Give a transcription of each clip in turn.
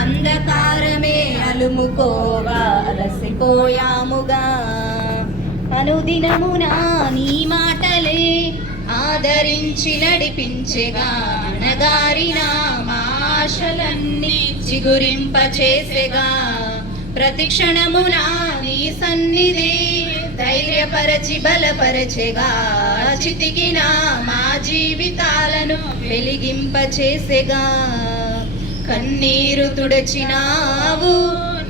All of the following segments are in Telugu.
అంధకారమే అలుముకోగా అలసిపోయాముగా. అనుదినమున నీ మాటలే ఆదరించి నడిపించెగా. అణగారిన మా ఆశలన్నీ చిగురింపచేసెగా. ప్రతి క్షణమున నీ సన్నిధి ధైర్యపరచి బలపరచెగా. చితికిన మా జీవితాలను వెలిగింపచేసెగా. కన్నీరు తుడచినావు,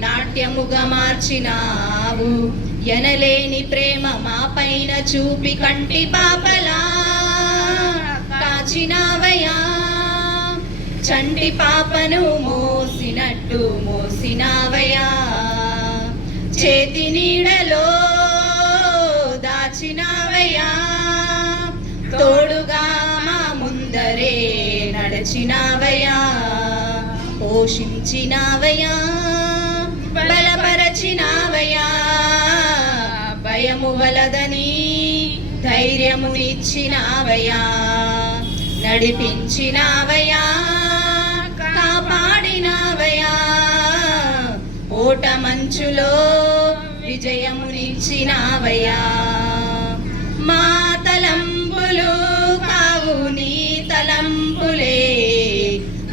నాట్యముగా మార్చినావు. ఎనలేని ప్రేమ మా పైన చూపి కంటి పాపలా కాచినావయ్యా. చంటి పాపను మోసినట్టు మోసినావయ్యా. చేతి నీడలో దాచినావయ్యా. తోడుగా మా ముందరే నడచినావయ్యా. పోషించినావయ్యా, బలపరచినావయ్యా. భయము వలదని ధైర్యమునిచ్చినావయ్యా. నడిపించినావయ్యా, కాపాడినావయ్యా. ఓట మంచులో విజయమునిచ్చినావయ్యా. మా తలంపులు కావు నీ తలంపులే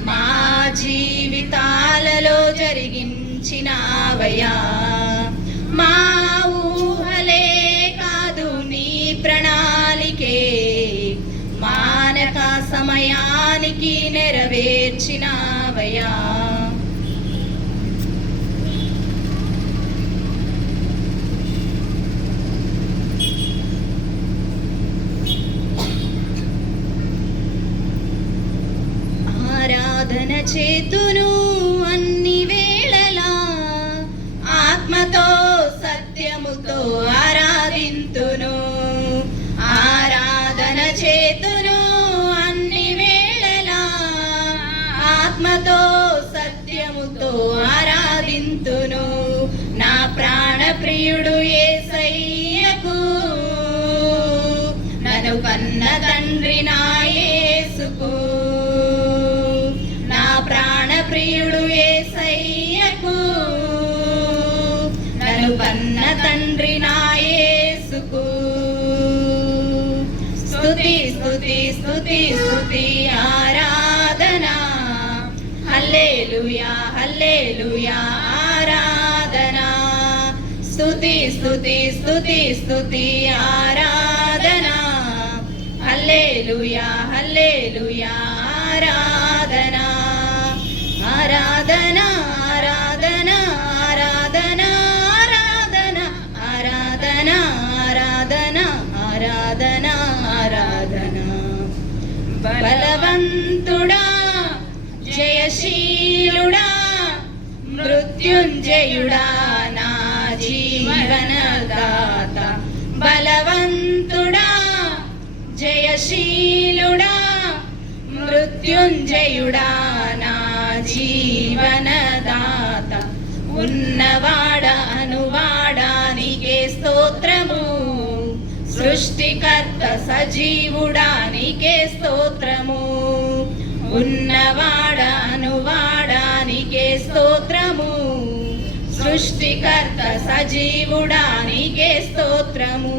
మా జీవితాలలో జరిగించినావయ్యా. మా ఊహలే కాదు నీ ప్రణాళికే మానక సమయానికి నెరవేర్చినావయ్యా. ఆరాధన చేతును అన్ని వేళలా ఆత్మతో సత్యముతో ఆరాధింతును. ఆరాధన చేతును అన్ని వేళలా ఆత్మతో సత్యముతో ఆరాధింతును. నా ప్రాణ ప్రియుడు యేసయ్యకు నన్ను కన్న తండ్రి నా యేసుకు. నా ప్రాణ ప్రియుడు యేసయ్యకు నన్ను కన్న తండ్రి నా యేసుకు. స్తుతి స్తుతి స్తుతి స్తుతి ఆరాధన. హల్లెలూయా హల్లెలూయా ఆరాధన. స్తుతి స్తుతి స్తుతి స్తుతి ఆరాధన. హల్లెలూయా హల్లెలూయా ఆరాధన. ఆరాధన ఆరాధన ఆరాధన ఆరాధన ఆరాధన ఆరాధన ఆరాధన. బలవంతుడా జయశీలుడా మృత్యుంజయుడా నా జీవనదాత. బలవంతుడా జయశీలుడా మృత్యుంజయుడా నా జీవనదాత. ఉన్నవాడ అనువాడా నీకే స్తోత్రము. సృష్టికర్త సజీవుడా నీకే స్తోత్రము. ఉన్నవాడ అనువాడా నీకే స్తోత్రము. సృష్టికర్త సజీవుడా నీకే స్తోత్రము.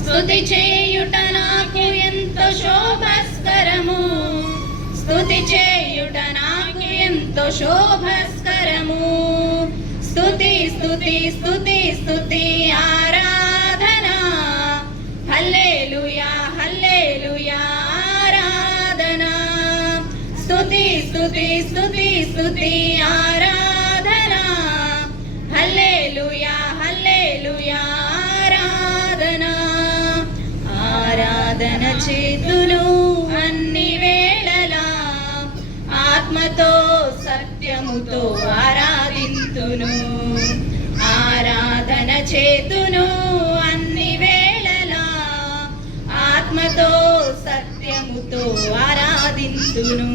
స్తుతి చేయుట నాకు ఎంతో శోభస్కరము. స్తుతి చేయుట నాకు ఎంతో శోభస్కరము. స్తుతి స్తుతి స్తుతి స్తుతి ఆరాధన. హల్లెలూయా హల్లెలూయా ఆరాధన. స్తుతి స్తుతి స్తుతి స్తుతి ఆరాధన. హల్లెలూయా హల్లెలూయా ఆరాధన. ఆరాధన చేతును అన్ని వేళలా ఆత్మతో సత్యముతో ఆరాధింతును. ఆరాధన చేతును అన్ని వేళలా ఆత్మతో సత్యముతో ఆరాధింతును.